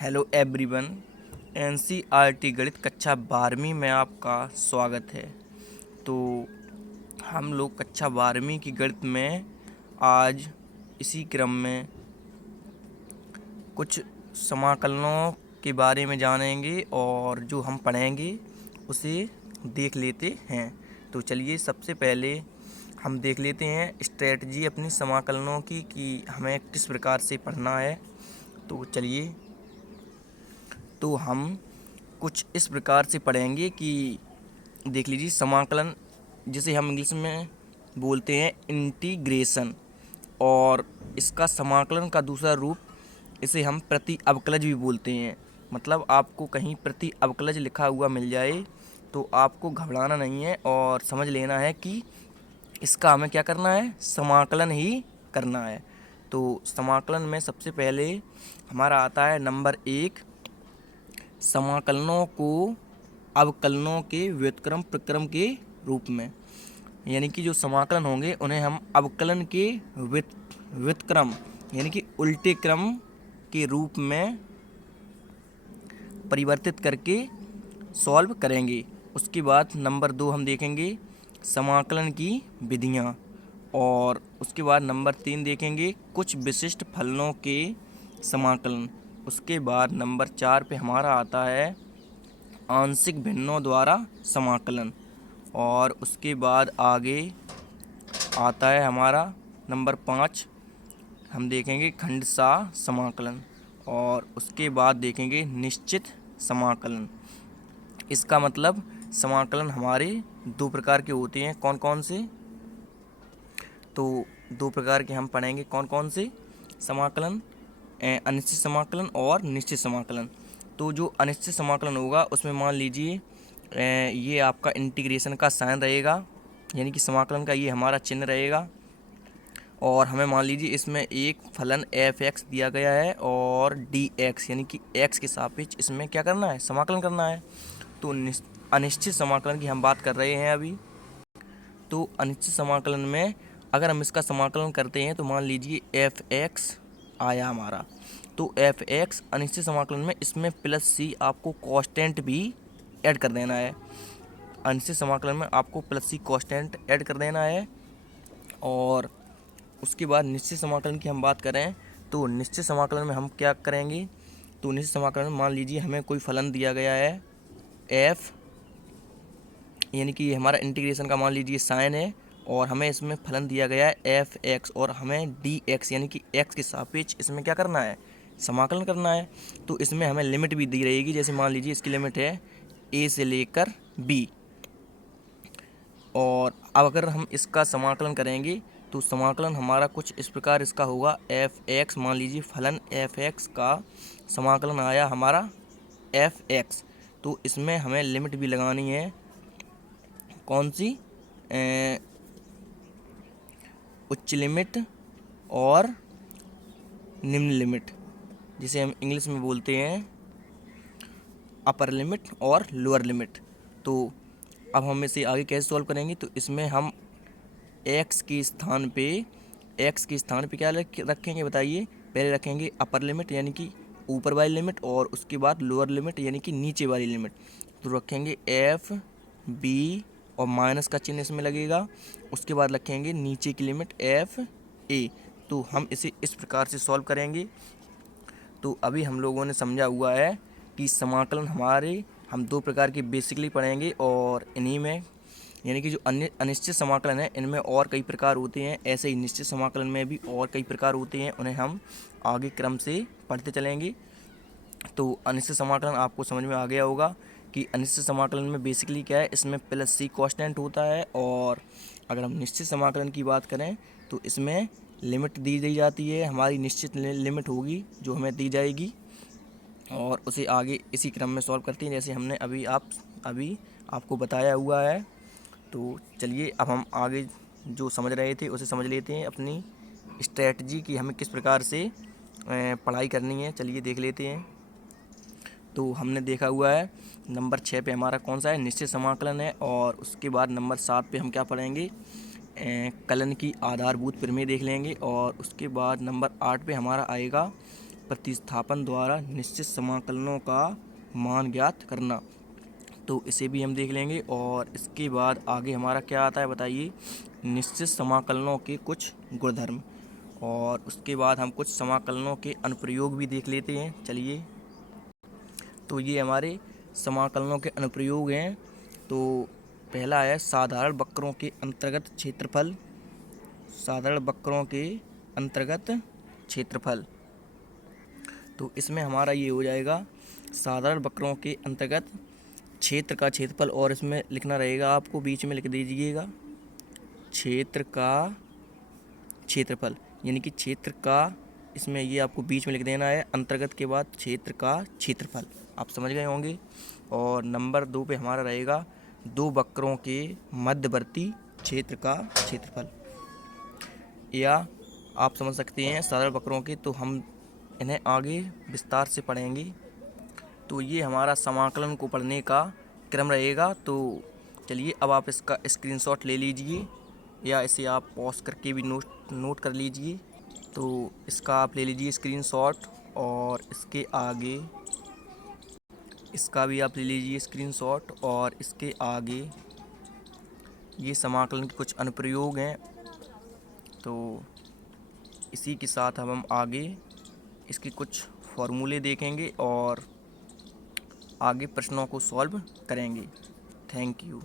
Hello everyone. NCERT गणित कक्षा 12वीं में आपका स्वागत है। तो हम लोग कक्षा 12वीं की गणित में आज इसी क्रम में कुछ समाकलनों के बारे में जानेंगे और जो हम पढ़ेंगे उसे देख लेते हैं। तो चलिए सबसे पहले हम देख लेते हैं स्ट्रेटजी अपनी समाकलनों की कि हमें किस प्रकार से पढ़ना है। तो चलिए, तो हम कुछ इस प्रकार से पढ़ेंगे कि देख लीजिए समाकलन, जिसे हम इंग्लिश में बोलते हैं इंटीग्रेशन, और इसका समाकलन का दूसरा रूप इसे हम प्रति अवकलज भी बोलते हैं। मतलब आपको कहीं प्रति अवकलज लिखा हुआ मिल जाए तो आपको घबराना नहीं है और समझ लेना है कि इसका हमें क्या करना है, समाकलन ही करना है। तो समाकलन में सबसे पहले हमारा आता है नंबर 1, समाकलनों को अवकलनों के व्युत्क्रम प्रक्रम के रूप में, यानी कि जो समाकलन होंगे उन्हें हम अवकलन के व्युत्क्रम यानी कि उल्टे क्रम के रूप में परिवर्तित करके सॉल्व करेंगे। उसके बाद नंबर 2 हम देखेंगे समाकलन की विधियाँ, और उसके बाद नंबर 3 देखेंगे कुछ विशिष्ट फलनों के समाकलन। उसके बाद नंबर 4 पे हमारा आता है आंशिक भिन्नों द्वारा समाकलन, और उसके बाद आगे आता है हमारा नंबर 5, हम देखेंगे खंडशः समाकलन, और उसके बाद देखेंगे निश्चित समाकलन। इसका मतलब समाकलन हमारे दो प्रकार के होते हैं। कौन कौन से? तो दो प्रकार के हम पढ़ेंगे। कौन कौन से समाकलन? अनिश्चित समाकलन और निश्चित समाकलन। तो जो अनिश्चित समाकलन होगा उसमें मान लीजिए ये आपका इंटीग्रेशन का साइन रहेगा, यानी कि समाकलन का ये हमारा चिन्ह रहेगा, और हमें मान लीजिए इसमें एक फलन f(x) दिया गया है और dx यानी कि x के सापेक्ष इसमें क्या करना है, समाकलन करना है। तो अनिश्चित समाकलन की हम बात कर रहे हैं अभी। तो अनिश्चित समाकलन में अगर हम इसका समाकलन करते हैं तो मान लीजिए f(x) आया हमारा, तो f(x) अनिश्चित समाकलन में इसमें +c आपको कांस्टेंट भी ऐड कर देना है। अनिश्चित समाकलन में आपको +c कांस्टेंट ऐड कर देना है। और उसके बाद निश्चित समाकलन की हम बात करें तो निश्चित समाकलन में हम क्या करेंगे, तो निश्चित समाकलन में मान लीजिए हमें कोई फलन दिया गया है f, यानी कि ये हमारा इंटीग्रेशन का मान लीजिए साइन है, और हमें इसमें फलन दिया गया है f(x) और हमें dx यानी कि x के सापेक्ष इसमें क्या करना है, समाकलन करना है। तो इसमें हमें लिमिट भी दी रहेगी, जैसे मान लीजिए इसकी लिमिट है a से लेकर b, और अब अगर हम इसका समाकलन करेंगे तो समाकलन हमारा कुछ इस प्रकार इसका होगा f(x), मान लीजिए फलन f(x) का समाकलन आया हमारा f(x), तो इसमें हमें लिमिट भी लगानी है। कौन सी? उच्च लिमिट और निम्न लिमिट, जिसे हम इंग्लिश में बोलते हैं अपर लिमिट और लोअर लिमिट। तो अब हम इसे आगे कैसे सॉल्व करेंगे, तो इसमें हम x के स्थान पे क्या रखेंगे बताइए। पहले रखेंगे अपर लिमिट यानी कि ऊपर वाली लिमिट, और उसके बाद लोअर लिमिट यानी कि नीचे वाली लिमिट। तो रखेंगे f b और माइनस का चिन्ह इसमें लगेगा। उसके बाद रखेंगे नीचे की लिमिट f a। तो हम इसे इस प्रकार से सॉल्व करेंगे। तो अभी हम लोगों ने समझा हुआ है कि समाकलन हमारे हम दो प्रकार के बेसिकली पढ़ेंगे, और इन्हीं में यानी कि जो अनिश्चित समाकलन है इनमें और कई प्रकार होते हैं, ऐसे ही निश्चित समाकलन में भी और कई प्रकार होते हैं, उन्हें हम आगे क्रम से पढ़ते चलेंगे। तो अनिश्चित समाकलन आपको समझ में आ गया होगा कि अनिश्चित समाकलन में बेसिकली क्या है, इसमें +c कांस्टेंट होता है, और अगर हम निश्चित समाकलन की बात करें तो इसमें लिमिट दी जाती है, हमारी निश्चित लिमिट होगी जो हमें दी जाएगी, और उसे आगे इसी क्रम में सॉल्व करते हैं जैसे हमने अभी आपको बताया हुआ है। तो चलिए अब हम आगे जो समझ रहे थे उसे समझ लेते हैं, अपनी स्ट्रेटजी की हमें किस प्रकार से पढ़ाई करनी है। चलिए देख लेते हैं। तो हमने देखा हुआ है नंबर 6 पे हमारा कौन सा है, निश्चित समाकलन है, और उसके बाद नंबर 7 पे हम क्या पढ़ेंगे, कलन की आधारभूत प्रमेय देख लेंगे, और उसके बाद नंबर 8 पे हमारा आएगा प्रतिस्थापन द्वारा निश्चित समाकलनों का मान ज्ञात करना। तो इसे भी हम देख लेंगे। और इसके बाद आगे हमारा क्या आता है बताइए, निश्चित समाकलनों के कुछ गुणधर्म। और उसके बाद हम कुछ समाकलनों के अनुप्रयोग भी देख लेते हैं। चलिए, तो ये हमारे समाकलनों के अनुप्रयोग हैं। तो पहला है साधारण वक्रों के अंतर्गत क्षेत्रफल। साधारण वक्रों के अंतर्गत क्षेत्रफल, तो इसमें हमारा ये हो जाएगा साधारण वक्रों के अंतर्गत क्षेत्र का क्षेत्रफल। और इसमें लिखना रहेगा, आपको बीच में लिख दीजिएगा क्षेत्र का क्षेत्रफल, यानी कि क्षेत्र का, इसमें ये आपको बीच में लिख देना है, अंतर्गत के बाद क्षेत्र का क्षेत्रफल। आप समझ गए होंगे। और नंबर 2 पे हमारा रहेगा दो वक्रों के मध्यवर्ती क्षेत्र का क्षेत्रफल। या आप समझ सकते हैं साधारण वक्रों के, तो हम इन्हें आगे विस्तार से पढ़ेंगे। तो ये हमारा समाकलन को पढ़ने का क्रम रहेगा। तो चलिए, अब आप इसका स्क्रीनशॉट ले लीजिए, या इसे आप पॉज करके भी नोट कर लीजिए। तो इसका आप ले लीजिए स्क्रीनशॉट, और इसके आगे इसका भी आप ले लीजिए स्क्रीनशॉट। और इसके आगे ये समाकलन के कुछ अनुप्रयोग हैं। तो इसी के साथ हम आगे इसके कुछ फॉर्मूले देखेंगे और आगे प्रश्नों को सॉल्व करेंगे। Thank you.